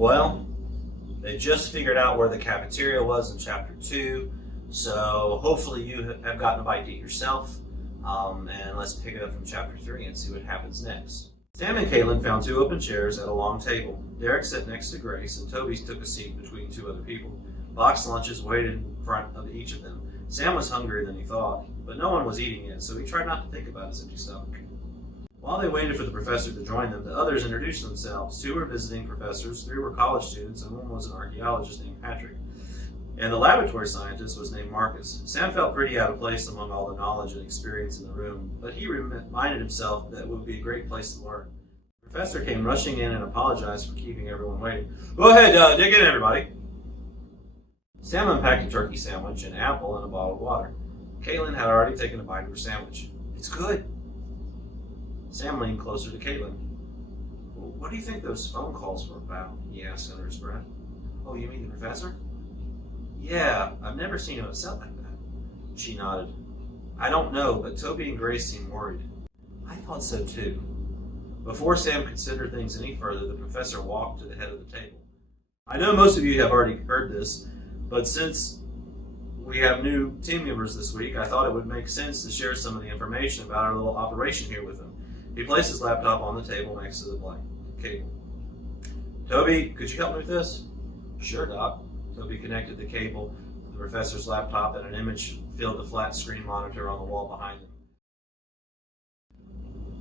Well, they just figured out where the cafeteria was in Chapter 2, so hopefully you have gotten a bite to eat yourself. And let's pick it up from Chapter 3 and see what happens next. Sam and Caitlin found 2 open chairs at a long table. Derek sat next to Grace, and Toby took a seat between 2 other people. Boxed lunches waited in front of each of them. Sam was hungrier than he thought, but no one was eating yet, so he tried not to think about his empty stomach. While they waited for the professor to join them, the others introduced themselves. 2 were visiting professors, 3 were college students, and 1 was an archaeologist named Patrick. And the laboratory scientist was named Marcus. Sam felt pretty out of place among all the knowledge and experience in the room, but he reminded himself that it would be a great place to learn. The professor came rushing in and apologized for keeping everyone waiting. Go ahead, dig in, everybody. Sam unpacked a turkey sandwich, an apple, and a bottle of water. Caitlin had already taken a bite of her sandwich. It's good. Sam leaned closer to Caitlin. What do you think those phone calls were about? He asked under his breath. Oh, you mean the professor? Yeah, I've never seen him upset like that. She nodded. I don't know, but Toby and Grace seemed worried. I thought so too. Before Sam considered things any further, the professor walked to the head of the table. I know most of you have already heard this, but since we have new team members this week, I thought it would make sense to share some of the information about our little operation here with them. He placed his laptop on the table next to the blank cable. Toby, could you help me with this? Sure, Doc. Toby connected the cable to the professor's laptop, and an image filled the flat screen monitor on the wall behind him.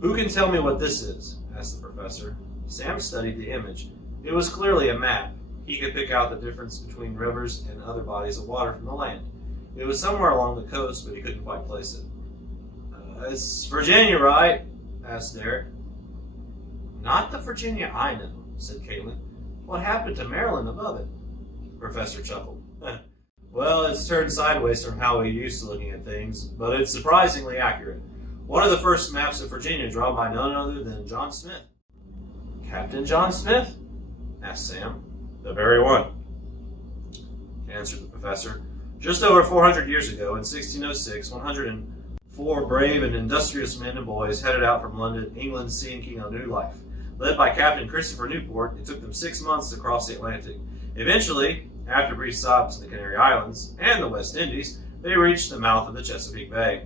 Who can tell me what this is? Asked the professor. Sam studied the image. It was clearly a map. He could pick out the difference between rivers and other bodies of water from the land. It was somewhere along the coast, but he couldn't quite place it. It's Virginia, right? Asked Derek. Not the Virginia I know, said Caitlin. What happened to Maryland above it? The professor chuckled. Well, it's turned sideways from how we used to looking at things, but it's surprisingly accurate. One of the first maps of Virginia drawn by none other than John Smith. Captain John Smith? Asked Sam. The very one, answered the professor. Just over 400 years ago, in 1606, 104 brave and industrious men and boys headed out from London, England, seeking a new life. Led by Captain Christopher Newport, it took them 6 months to cross the Atlantic. Eventually, after brief stops in the Canary Islands and the West Indies, they reached the mouth of the Chesapeake Bay.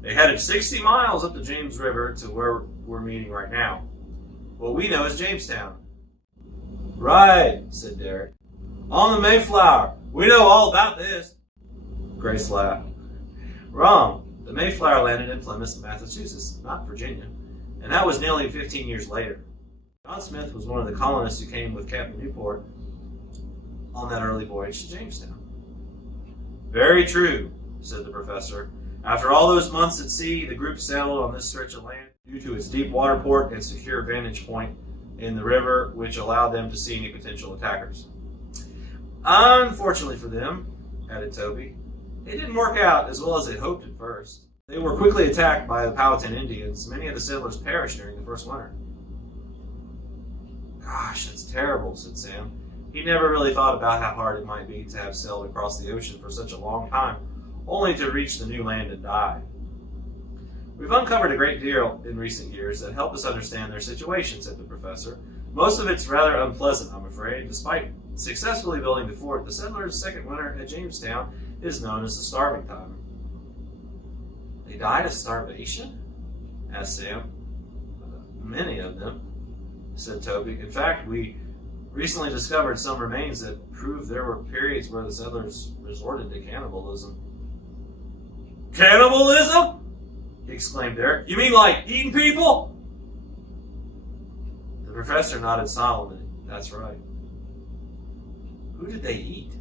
They headed 60 miles up the James River to where we're meeting right now. What we know as Jamestown. Right, said Derek. On the Mayflower. We know all about this. Grace laughed. Wrong. The Mayflower landed in Plymouth, Massachusetts, not Virginia. And that was nearly 15 years later. John Smith was one of the colonists who came with Captain Newport on that early voyage to Jamestown. Very true, said the professor. After all those months at sea, the group settled on this stretch of land due to its deep water port and secure vantage point in the river, which allowed them to see any potential attackers. Unfortunately for them, added Toby, it didn't work out as well as they hoped at first. They were quickly attacked by the Powhatan Indians. Many of the settlers perished during the first winter. Gosh, that's terrible, said Sam. He never really thought about how hard it might be to have sailed across the ocean for such a long time, only to reach the new land and die. We've uncovered a great deal in recent years that help us understand their situation, said the professor. Most of it's rather unpleasant, I'm afraid. Despite successfully building the fort, the settlers' second winter at Jamestown is known as the starving time. They died of starvation? Asked Sam. Many of them, said Toby. In fact, we recently discovered some remains that prove there were periods where the settlers resorted to cannibalism. Cannibalism? Exclaimed Derek. You mean like eating people? The professor nodded solemnly. That's right. Who did they eat?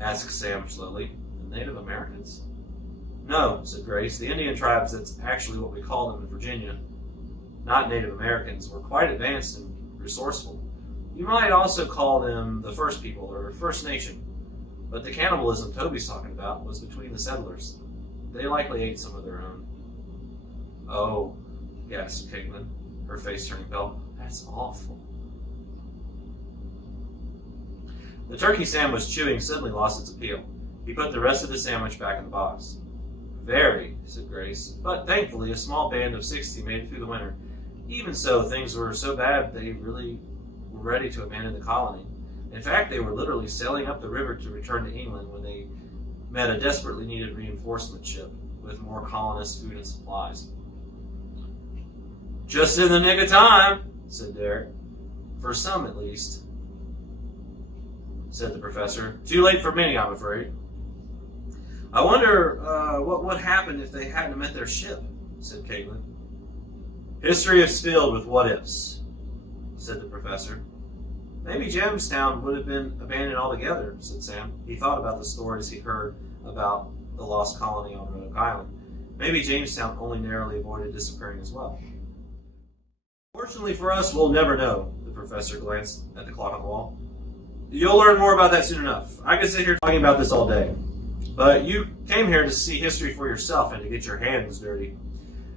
Asked Sam slowly. The Native Americans? No, said Grace. The Indian tribes, that's actually what we call them in Virginia. Not Native Americans. Were quite advanced and resourceful. You might also call them the First People or First Nation. But the cannibalism Toby's talking about was between the settlers. They likely ate some of their own. Oh, gasped Caitlin, her face turning pale. That's awful. The turkey Sam was chewing suddenly lost its appeal. He put the rest of the sandwich back in the box. Very, said Grace, but thankfully a small band of 60 made it through the winter. Even so, things were so bad they really were ready to abandon the colony. In fact, they were literally sailing up the river to return to England when they met a desperately needed reinforcement ship with more colonists, food, and supplies. "Just in the nick of time," said Derek. "For some, at least," said the professor. "Too late for many, I'm afraid." "I wonder what would happen if they hadn't met their ship," said Caitlin. "History is filled with what-ifs," said the professor. "Maybe Jamestown would have been abandoned altogether," said Sam. He thought about the stories he heard about the lost colony on Roanoke Island. Maybe Jamestown only narrowly avoided disappearing as well. "Fortunately for us, we'll never know," the professor glanced at the clock on the wall. "You'll learn more about that soon enough. I could sit here talking about this all day. But you came here to see history for yourself and to get your hands dirty.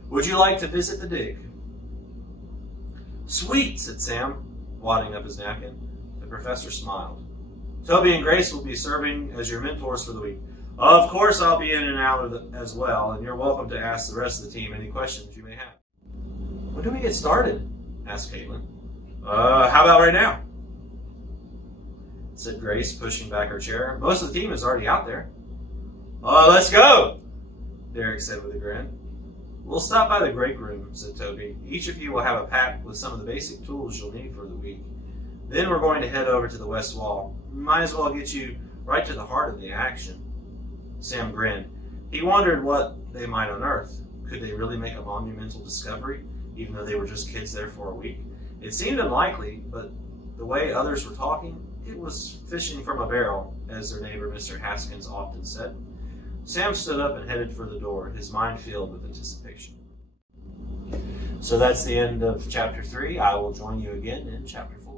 Would you like to visit the dig?" "Sweet," said Sam, wadding up his napkin. The professor smiled. "Toby and Grace will be serving as your mentors for the week. Of course, I'll be in and out as well, and you're welcome to ask the rest of the team any questions you may have." "When do we get started?" asked Caitlin. How about right now?" said Grace, pushing back her chair. "Most of the team is already out there." Let's go," Derek said with a grin. "We'll stop by the break room," said Toby. "Each of you will have a pack with some of the basic tools you'll need for the week. Then we're going to head over to the west wall. Might as well get you right to the heart of the action." Sam grinned. He wondered what they might unearth. Could they really make a monumental discovery, even though they were just kids there for a week? It seemed unlikely, but the way others were talking, it was fishing from a barrel, as their neighbor Mr. Haskins often said. Sam stood up and headed for the door, his mind filled with anticipation. So that's the end of chapter 3. I will join you again in chapter 4.